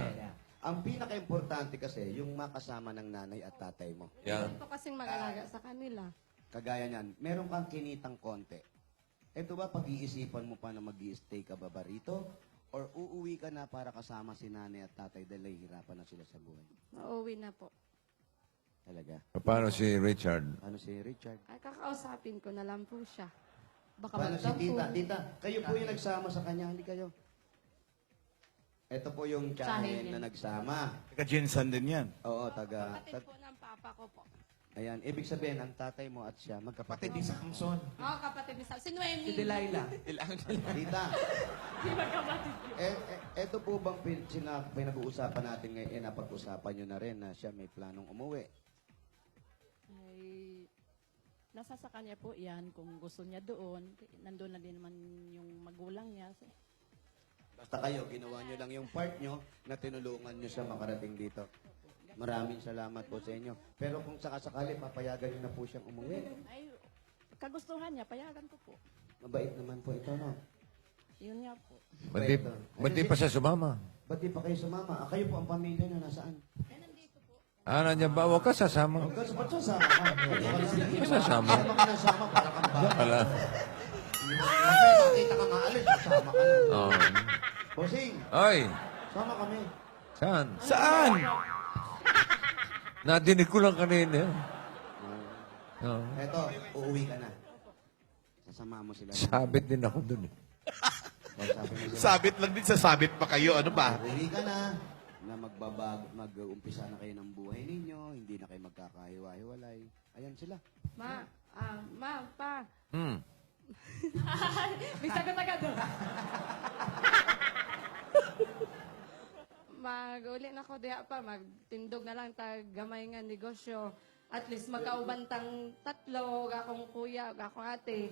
Ang pinaka-importante kasi, yung makasama ng nanay at tatay mo. Yan. Ito kasing mag-alaga sa kanila. Kagaya niyan, meron kang kinitang konti. Ito ba pag-iisipan mo pa na mag-i-stay ka ba rito? Or uuwi ka na para kasama si nanay at tatay dahil hirapan na sila sa buhay? Uuwi na po. Talaga. Paano si Richard? Ano si Richard? Ay, kakausapin ko na lang po siya. Baka Paano si magtampo. tita? Tita, kayo po yung nagsama sa kanya, hindi kayo. Ito po yung tiyahin na nagsama. Taga-Jensen din yan. Oo, Kapatid po ng papa ko po. Ayan, ibig sabihin, ang tatay mo at siya, Kapatid magkapatid. ni Samson. Kapatid ni Sam. Si Noemi. Tita, ito po bang pinag-uusapan natin ngayon, napag-usapan nyo na rin na siya may planong umuwi? Ay, nasa sa kanya po yan. Kung gusto niya doon, nandun na din naman yung magulang niya. Basta kayo, ginawa nyo lang yung part nyo na tinulungan nyo siya makarating dito. Maraming salamat po sa inyo. Pero kung sakasakali, papayagan nyo na po siyang umuwi. Ay, kagustuhan niya, payagan ko po. Mabait naman po ito, no? Yun nga po. Ba't di pa siya sumama? Ba't di pa kayo sumama? Kayo po ang pamilya nyo, nasaan? Nandiyan ba? Huwag ka sasama. Huwag ka, ba't sasama ka? Huwag ka sasama. Sasama ka na sama para kang bata. Wala. Kasi makita ka nga alis, sasama ka na. Oh. Bossing, Ay, sama kami. saan? Saan? Nadinig ko lang kanina. Oh. Eto, uuwi ka na. Sasama mo sila. Sabit din ako dun. Sabi mo sila, Sabit lang din sa sabit pa kayo. Ano ba? uuwi ka na, na mag-uumpisa na kayo ng buhay ninyo, hindi na kayo magkakahiwa-hiwalay. Ayan sila. Pa. Hmm. May sagot agad. Mag-uli na ko diha pa, magtindog na lang tag gamay nga negosyo. At least magkaubantang tatlo, akong kuya, akong ate,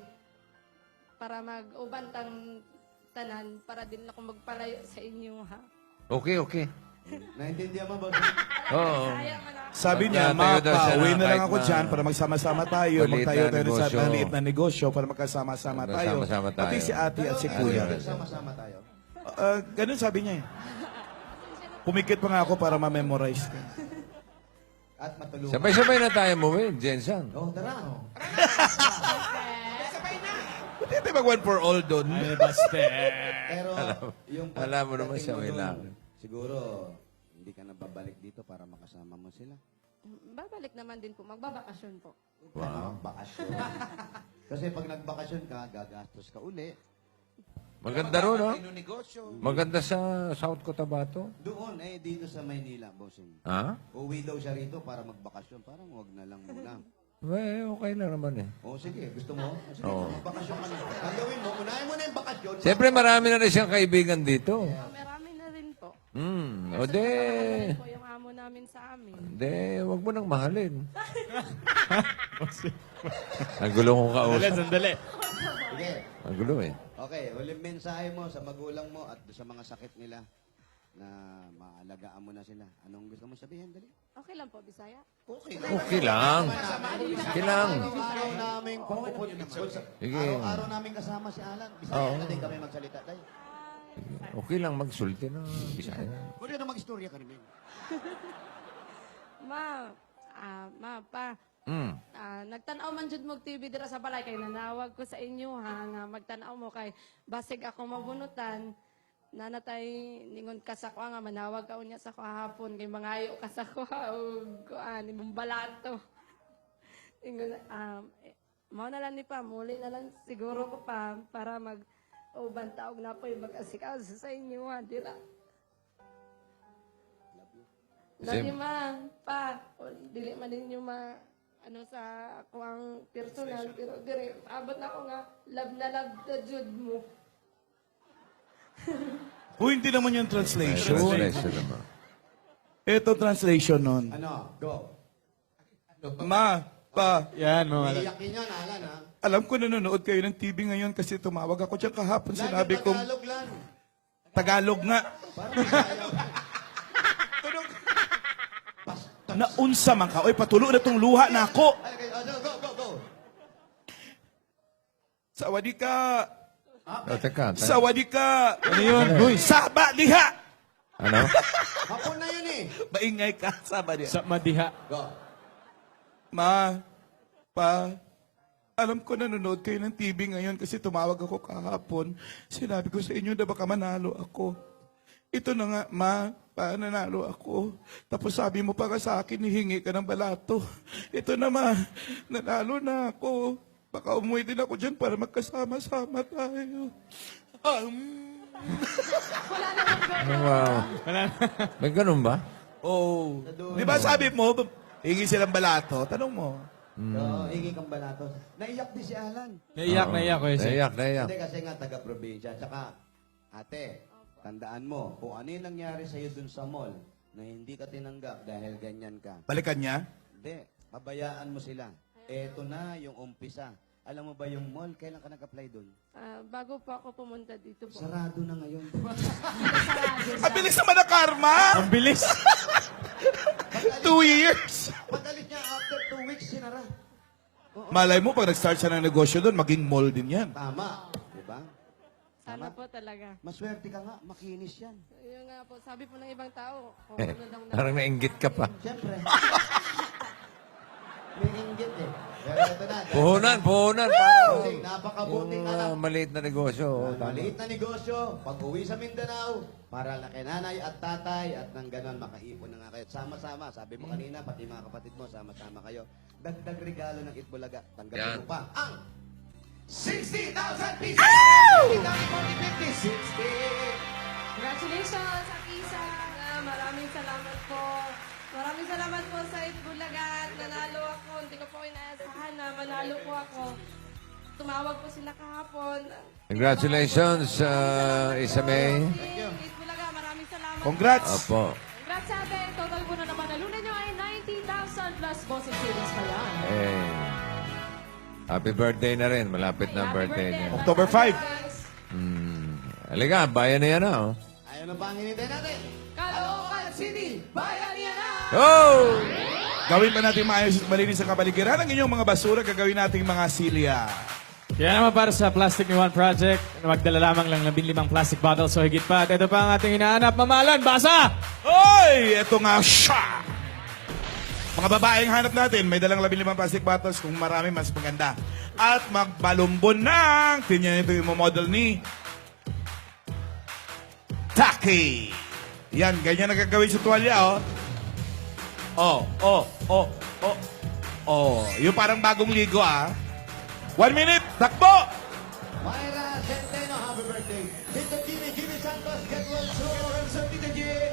para mag-ubantang tanan, para din ako magpalayo sa inyo, ha? Okay, okay. Naintindihan mo, boss? Oo. Kaya man ako. Sabi niya, Magtatayo daw siya uwi ng na lang kahit ako na dyan para magsama-sama tayo. maliit Magtayo na tayo sa negosyo. maliit na negosyo para magkasama-sama tayo. Magkasama-sama tayo. Pati si ate at si kuya. Sama-sama tayo. Ganun sabi niya eh. Pumikit pa nga ako para ma-memorize ko. At matulungan. Sabay-sabay na tayo mo, Jensen. Oh, tara. Pwede tayo mag one for all doon. Ay, baste. Pero, yung alam mo naman siya, may pagdating mo lakad. dun, siguro, hindi ka na babalik dito para makasama mo sila. Babalik naman din po, magbabakasyon po. Wow. Bakasyon. Kasi pag nagbakasyon ka, gagastos ka uli. Maganda ron, no? Negosyo. Maganda sa South Cotabato. Doon, dito sa Maynila, bossing. Ha? Uwi daw siya rito para magbakasyon. Parang huwag na lang muna. Okay lang naman eh. O sige, gusto mo? Sige, Oo. magbakasyon ka na. Ang gawin mo, unahin mo na yung bakasyon. Siyempre, marami na rin siyang kaibigan dito. Marami na rin po. O de, Po yung amo namin sa amin. wag mo nang mahalin. Ang gulo kong kausap. Sandali. Sige. Ang gulo eh. Okay, huling mensahe mo sa magulang mo at sa mga sakit nila na maalagaan mo na sila. Anong gusto mo sabihin? Dali. Okay lang po, Bisaya. Okay lang. Okay lang. Araw-araw namin Sige. Araw-araw namin kasama si Alan. Bisaya Oo. na din kami magsalita. Dahil. Okay lang magsulti na Bisaya. Pwede na mag-istorya ka rin. Pa. Mm. Nagtanaw man jud mo TV dira sa balay kay nanawag ko sa inyo ha nga magtanaw mo kay basig ako mabunutan nanatay ningon ka sa ko nga manawag ka unya sa ko hapon kay mangayo ka sa ko og kuan imong balato. Ingon mao na lang ni pa muli na lang siguro ko pa para mag uban taog na po yung mag-asikaso sa inyo ha dira. Lagi man pa dili man ninyo sa ako ang personal, pero dire, abot na ako nga, love na jud mo. Hindi naman yung translation. Translation naman. Ito translation nun. Ano? Go. Pa, Yan, mga Iiyak niyo na, Alan, ha? alam ko nanonood kayo ng TV ngayon kasi tumawag ako dyan kahapon. Sinabi Lagi kong Tagalog lang. Tagalog nga. Naunsa man ka. Oy, patulo na tong luha na ako. Go. Sawadika. Teka. Sawadika. Ano yun? Huy! Saba diha. Ano? Hapon na yun eh. Maingay ka. Saba diha. Sa Madiha. Go. Pa, alam ko nanonood kayo ng TV ngayon kasi tumawag ako kahapon. Sinabi ko sa inyo na baka manalo ako. Ito na nga, pa, nanalo ako. Tapos sabi mo pa ka sa akin, hihingi ka ng balato. Ito na nanalo na ako. Baka umuwi din ako dyan para magkasama-sama tayo. Wow. May ganun ba? Oh. Di ba sabi mo, hingi silang balato? Tanong mo. So, hingi kang balatos. Naiyak din si Alan. Naiyak ko eh. Naiyak. Hindi kasi nga taga-probinsya. Tsaka, ate, tandaan mo, kung ano yung nangyari sa'yo dun sa mall na hindi ka tinanggap dahil ganyan ka, Balikan niya? hindi, pabayaan mo sila. Eto na yung umpisa. Alam mo ba yung mall, kailan ka nag-apply dun? Bago po ako pumunta dito po. Sarado na ngayon. Ang bilis naman na karma! Ang bilis. 2 years! Pagalit niya, after 2 weeks, sinara. Malay mo, pag nag-start siya ng negosyo doon, maging mall din yan. Tama. Diba? Sana po talaga. Maswerte ka nga, makinis yan. Yun nga po, sabi po ng ibang tao. Kung Eh, ano daw na. parang nainggit ka pa. Siyempre. May inggit eh. Pero ito na. Puhunan. Kasi napakabuting anak. Maliit na negosyo. Maliit na negosyo, pag uwi sa Mindanao, para na kay nanay at tatay, at nang ganon, makaipon na nga kayo. Sama-sama, sabi mo kanina, pati mga kapatid mo, sama-sama kayo. Dagdag regalo ng Itbulaga. Tanggapin Yan. mo pa ang 60,000 pieces! 60,000, 40, 50, 60! Congratulations, Akisa. Maraming salamat po. Maraming salamat po sa Itbulaga. Nanalo po ako. Tumawag po sila kahapon. Congratulations, Isa May. Bulaga, maraming salamat. Congrats! Opo. Congrats sa atin. Total po na napanalunan nyo ay 19,000 plus bossing savings pa yan. Eh, happy birthday na rin. Malapit na ang birthday niya. October 5. Halika, bayan na yan na. Oh. Ayaw na pang hinintay natin. Caloocan City, bayan yan na! Oh! Gawin pa natin maayos at malinis ang kapaligiran. Ang inyong mga basura, gagawin natin mga silya. Kaya naman para sa Plastic ni One Project, magdala lamang lang ng 15 plastic bottles o higit pa. At ito pa ang ating hinahanap. Mamalan, basa! Oy! Ito nga siya! Mga babaeng hanap natin, may dalang 15 plastic bottles. Kung marami, mas maganda. At magbalumbon ng, tingnan ito yung model ni Taki. Yan, ganyan ang gagawin sa tuwalya, oh. Oh. Yung parang bagong ligo, 1 minute, takbo! Myra Centeno, happy birthday. Tito Jimmy Santos, get well soon. Tito Jim.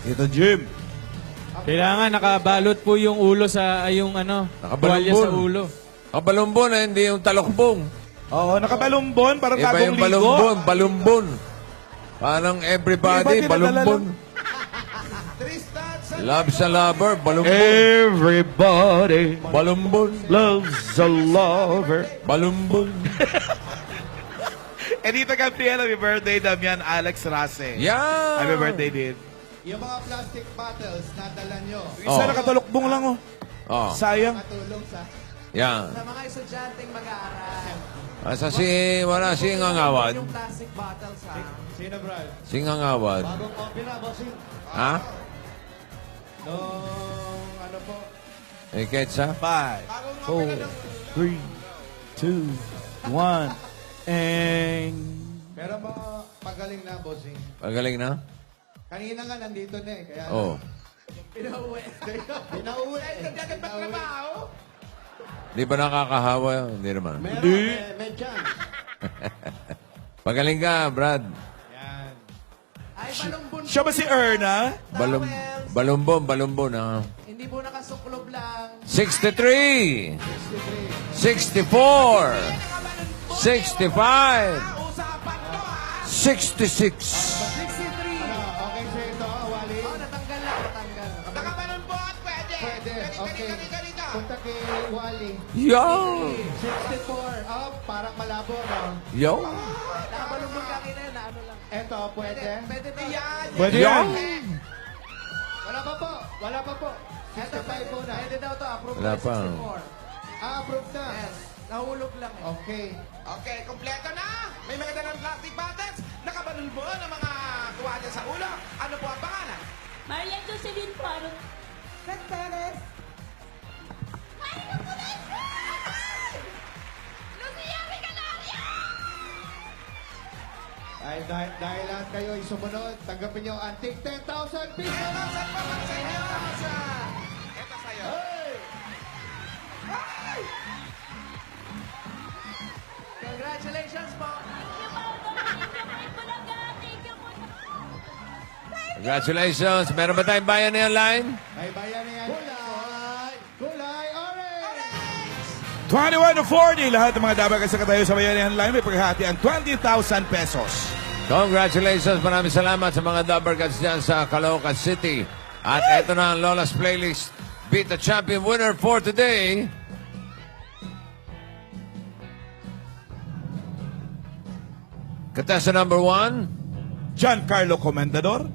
Ito, Jim. Kailangan nakabalot po yung ulo sa, yung tuwalya sa ulo. Nakabalumbon na, hindi yung talokbong. Oo, nakabalumbon, parang Iba bagong yung ligo. balumbon. Parang everybody, Iba dinadala balumbon. Love sa lover, balumbon. Everybody Balumbon. loves a lover. Balumbon. Edita Gabriel, happy birthday, Damian Alex Rase. Yan! Happy birthday, din. Yung mga plastic bottles na dala nyo, Isa nakatulokbong lang, Oh, Sayang. matulong sa yan. Sa mga estudyanteng mag-aaral. Asa wala si ngangawad. Yung plastic bottles, ha? Sino, Brad? Si ngangawad. Bagong copy na, bossing. Ha? Nung ano po? Eh, Ketsa? 5, 4, 3, 2, 1, and... Pero mga pagaling na, bossing. Pagaling na? Kanina nga nandito na eh. Kaya Oh. pinauwi. Pinauwi. Pinauwi. Di ba nakakahawa? Hindi naman. Meron, Hindi. may chance. Pagaling ka, Brad. Ay, balumbon Siya ba si Erna? Balumbon, ha? Hindi po nakasuklob lang. 63! 64! 65! 66! 63. Okay sa ito, Wally? Oh, natanggal lang, natanggal. Nakabalumbot, pwede. Pwede. Okay. Ganito. Punta kay Wally. Yo! 64. Oh, parang malabo, no? Yo! Nakabalumbon kanina yun, na ano lang. Ito, pwede. Pwede to. Pwede Yo! yan. Wala pa po. Wala pa po. Ito, 65 po na. pwede daw to. Approve Wala by pa. 64. Approved na. Yes. Nahulog lang eh. Okay. Okay, kompleto na. May mga dalang plastic bottles. Nakabalulbon ang mga tuwalya sa ulo. Ano po ang pangalan? Marian Jocelyn Parot. Dahil lahat kayo ay sumunod, tanggapin niyo ang tig 10,000 pesos. 10,000 pa man sa inyo. Ito sa'yo. Congratulations po. Congratulations! Meron ba tayong bayan na line? May bayan na yan. Kulay! Kulay orange! 21 to 40, lahat ng mga dapat sa katayo sa Bayanihan Line may paghati ang 20,000 pesos. Congratulations! Maraming salamat sa mga Dubbercats dyan sa Caloocan City. At eto na ang Lola's Playlist. Beat the champion winner for today. Contestant number 1. Giancarlo Comendador,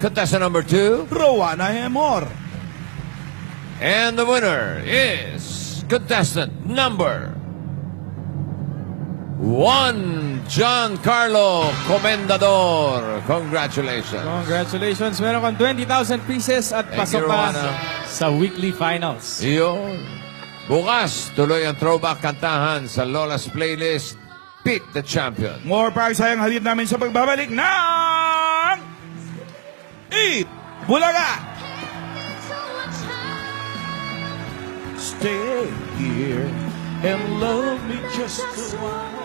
Contestant number 2. Rowana Hemor. And the winner is contestant number 1, Giancarlo Comendador. Congratulations. Congratulations. Meron kang 20,000 pieces at Thank pasok you, ka Rowana. sa weekly finals. Iyon. Bukas, tuloy ang throwback kantahan sa Lola's Playlist. Beat the champion. More pagsayang halid namin sa pagbabalik ng Eat Bulaga. Stay here and love me just a while.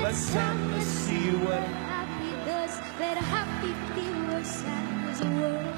Let's have to see what Happy does, let a happy feel sad as a world.